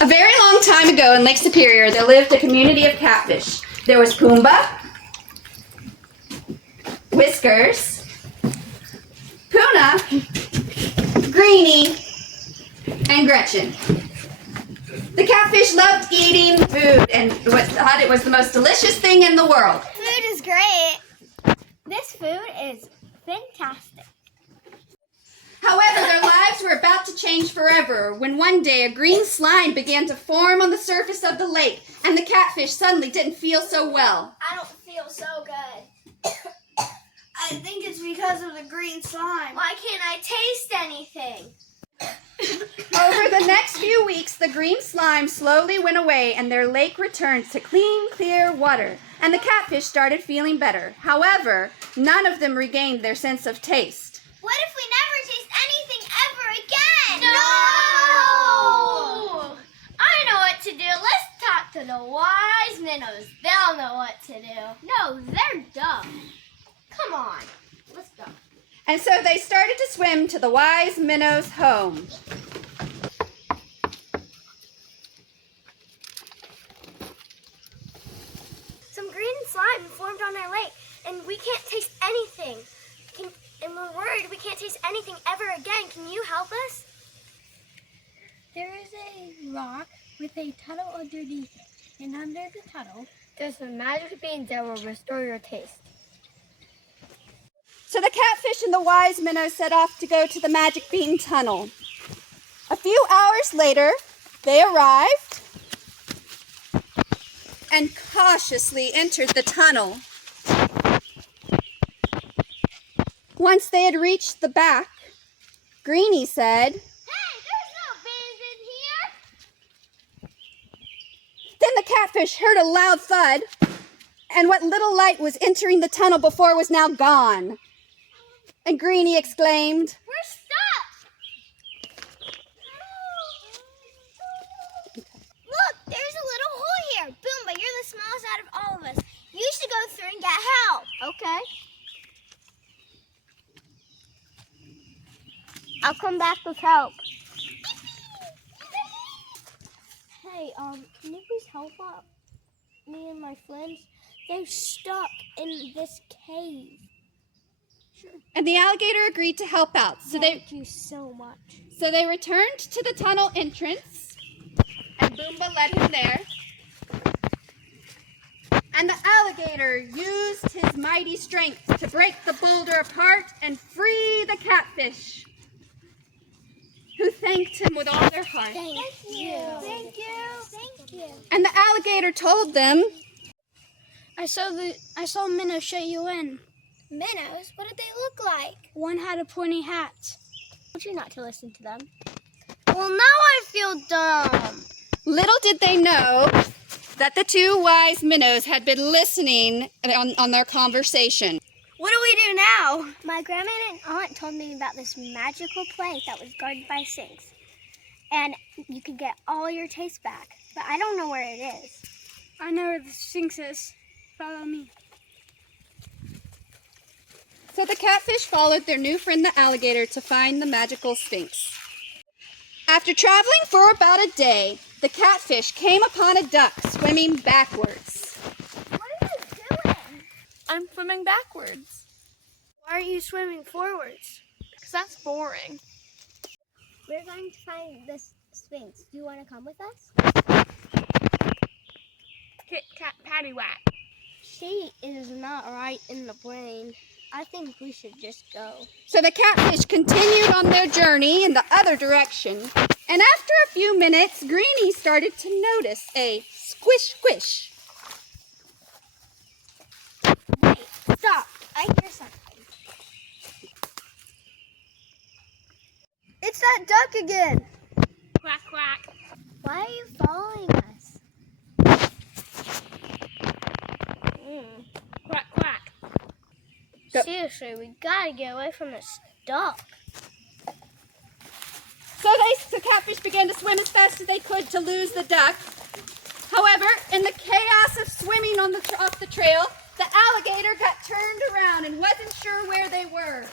A very long time ago in Lake Superior, there lived a community of catfish. There was Pumbaa, Whiskers, Puna, Greenie, and Gretchen. The catfish loved eating food and thought it was the most delicious thing in the world. Food is great. This food is fantastic. However, their lives were about to change forever when one day a green slime began to form on the surface of the lake, and the catfish suddenly didn't feel so well. I don't feel so good. I think it's because of the green slime. Why can't I taste anything? Over the next few weeks, the green slime slowly went away and their lake returned to clean, clear water, and the catfish started feeling better. However, none of them regained their sense of taste. What if we never taste anything ever again? No! I know what to do. Let's talk to the wise minnows. They'll know what to do. No, they're dumb. Come on, let's go. And so they started to swim to the wise minnow's home. Some green slime formed on our lake, and we can't taste anything. And we're worried we can't taste anything ever again. Can you help us? There is a rock with a tunnel underneath it, and under the tunnel, there's some magic beans that will restore your taste. So the catfish and the wise minnow set off to go to the magic bean tunnel. A few hours later, they arrived and cautiously entered the tunnel. Once they had reached the back, Greenie said, Hey, there's no beans in here. Then the catfish heard a loud thud, and what little light was entering the tunnel before was now gone. And Greenie exclaimed, We're stuck. Look, there's a little hole here. Boomba, you're the smallest out of all of us. You should go through and get help. Okay. I'll come back with help. Hey, can you please help me and my friends? They're stuck in this cave. and the alligator agreed to help out. Thank you so much. So they returned to the tunnel entrance, and Boomba led him there. And the alligator used his mighty strength to break the boulder apart and free the catfish, who thanked him with all their heart. Thank you. Thank you. Thank you. And the alligator told them, I saw Minnow show you in. Minnows? What did they look like? One had a pointy hat. I told you not to listen to them. Well, now I feel dumb. little did they know that the two wise minnows had been listening on their conversation. What do we do now? My grandma and aunt told me about this magical place that was guarded by Sphinx. And you could get all your taste back. But I don't know where it is. I know where the Sphinx is. Follow me. So the catfish followed their new friend the alligator to find the magical Sphinx. After traveling for about a day, the catfish came upon a duck swimming backwards. What are you doing? I'm swimming backwards. Why are you swimming forwards? Because that's boring. We're going to find this Sphinx. Do you want to come with us? Kit kat patty whack. She is not right in the brain. I think we should just go. So the catfish continued on their journey in the other direction, and after a few minutes, Greenie started to notice a squish squish. Wait, stop. I hear something. It's that duck again. Quack, quack. Why are you following us? Quack, quack. Go. Seriously, we gotta get away from this duck. So the catfish began to swim as fast as they could to lose the duck. However, in the chaos of swimming off the trail, the alligator got turned around and wasn't sure where they were.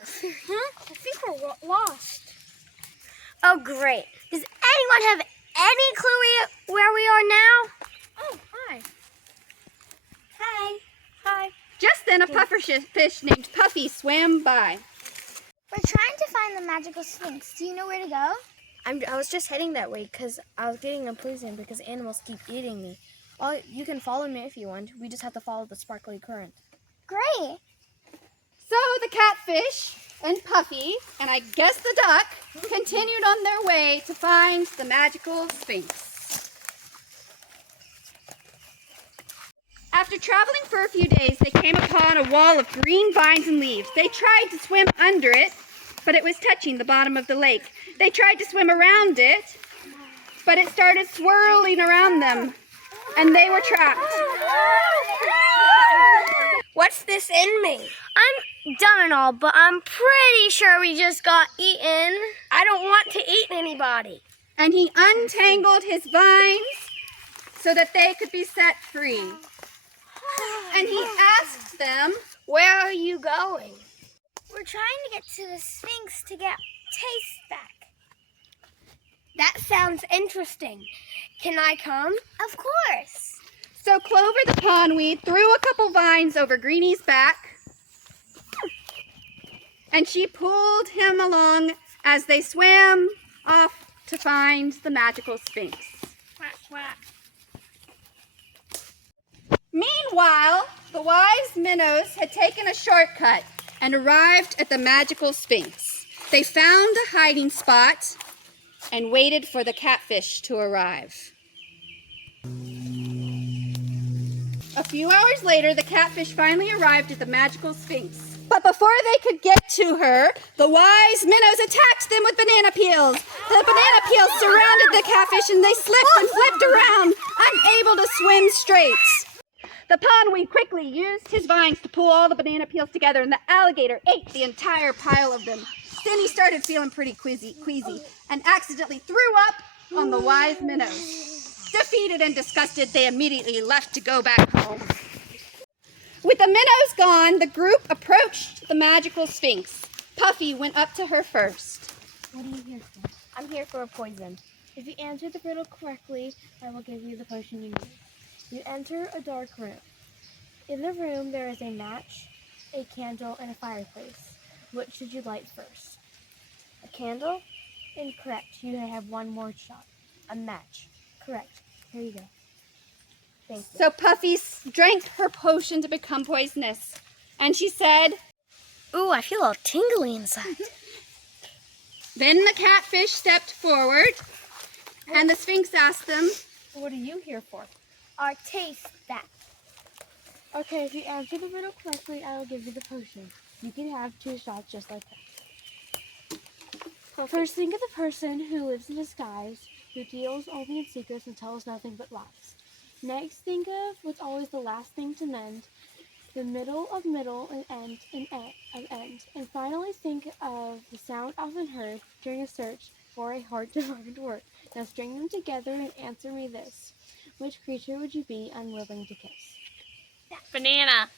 Huh? I think we're lost. Oh, great. Does anyone have any clue where we are now? Oh, hi. Hi. Hi. Just then, a pufferfish named Puffy swam by. We're trying to find the magical sphinx. Do you know where to go? I was just heading that way because I was getting unpleasant because animals keep eating me. Well, you can follow me if you want. We just have to follow the sparkly current. Great. So the catfish and Puffy, and I guess the duck, continued on their way to find the magical sphinx. After traveling for a few days, they came upon a wall of green vines and leaves. They tried to swim under it, but it was touching the bottom of the lake. They tried to swim around it, but it started swirling around them, and they were trapped. What's this in me? I'm done and all, but I'm pretty sure we just got eaten. I don't want to eat anybody. And he untangled his vines so that they could be set free. And he asked them, Where are you going? We're trying to get to the sphinx to get taste back. That sounds interesting. Can I come? Of course. So Clover the pondweed threw a couple vines over Greenie's back, and she pulled him along as they swam off to find the magical sphinx. Quack, quack. Meanwhile, the wise minnows had taken a shortcut and arrived at the magical sphinx. They found a hiding spot and waited for the catfish to arrive. A few hours later, the catfish finally arrived at the magical sphinx. But before they could get to her, the wise minnows attacked them with banana peels. The banana peels surrounded the catfish and they slipped and flipped around, unable to swim straight. The pondweed quickly used his vines to pull all the banana peels together, and the alligator ate the entire pile of them. Then he started feeling pretty queasy and accidentally threw up on the wise minnows. Defeated and disgusted, they immediately left to go back home. With the minnows gone, the group approached the magical sphinx. Puffy went up to her first. What are you here for? I'm here for a poison. If you answer the riddle correctly, I will give you the potion you need. You enter a dark room. In the room, there is a match, a candle, and a fireplace. What should you light first? A candle? Incorrect. You have one more shot. A match. Correct. Here you go. Thank you. So Puffy drank her potion to become poisonous, and she said, Ooh, I feel all tingly inside. Then the catfish stepped forward, and the sphinx asked them, What are you here for? Our taste back. Okay, if you answer the riddle correctly, I will give you the potion. You can have 2 shots just like that. First, think of the person who lives in disguise, who deals only in secrets and tells nothing but lies. Next, think of what's always the last thing to mend, the middle of middle and end of end. And finally, think of the sound often heard during a search for a hard-to-find word. Now string them together and answer me this. Which creature would you be unwilling to kiss? Banana.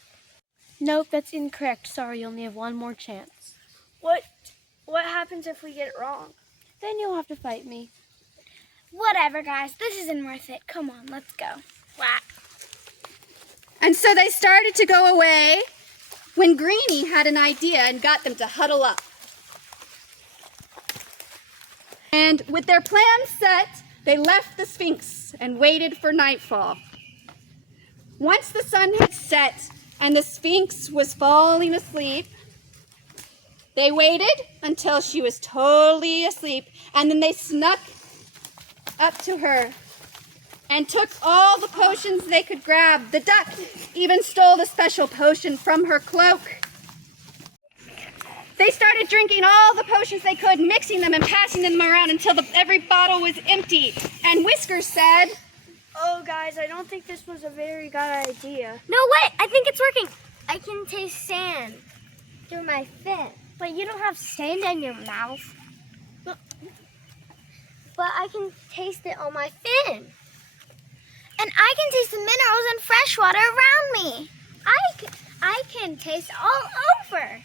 Nope, that's incorrect. Sorry, you only have one more chance. What happens if we get it wrong? Then you'll have to fight me. Whatever, guys. This isn't worth it. Come on, let's go. Quack. And so they started to go away when Greenie had an idea and got them to huddle up. And with their plan set, they left the Sphinx and waited for nightfall. Once the sun had set and the Sphinx was falling asleep, they waited until she was totally asleep, and then they snuck up to her and took all the potions they could grab. The duck even stole the special potion from her cloak. They started drinking all the potions they could, mixing them and passing them around until every bottle was empty. And Whiskers said, Oh, guys, I don't think this was a very good idea. No, wait. I think it's working. I can taste sand through my fin. But you don't have sand in your mouth. But I can taste it on my fin. And I can taste the minerals and fresh water around me. I can taste all over.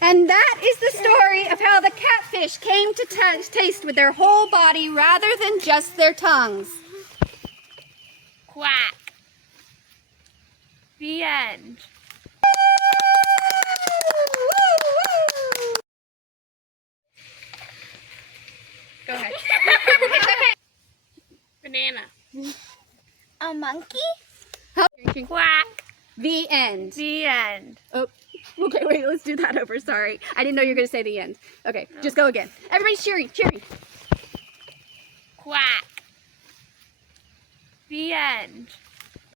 And that is the story of how the catfish came to taste with their whole body rather than just their tongues. Quack. The end. Go ahead. Banana. A monkey? Quack. The end. The end. Oh, okay, wait, let's do that over. Sorry. I didn't know you were going to say the end. Okay, just go again. Everybody's cheering, cheering. Quack. The end.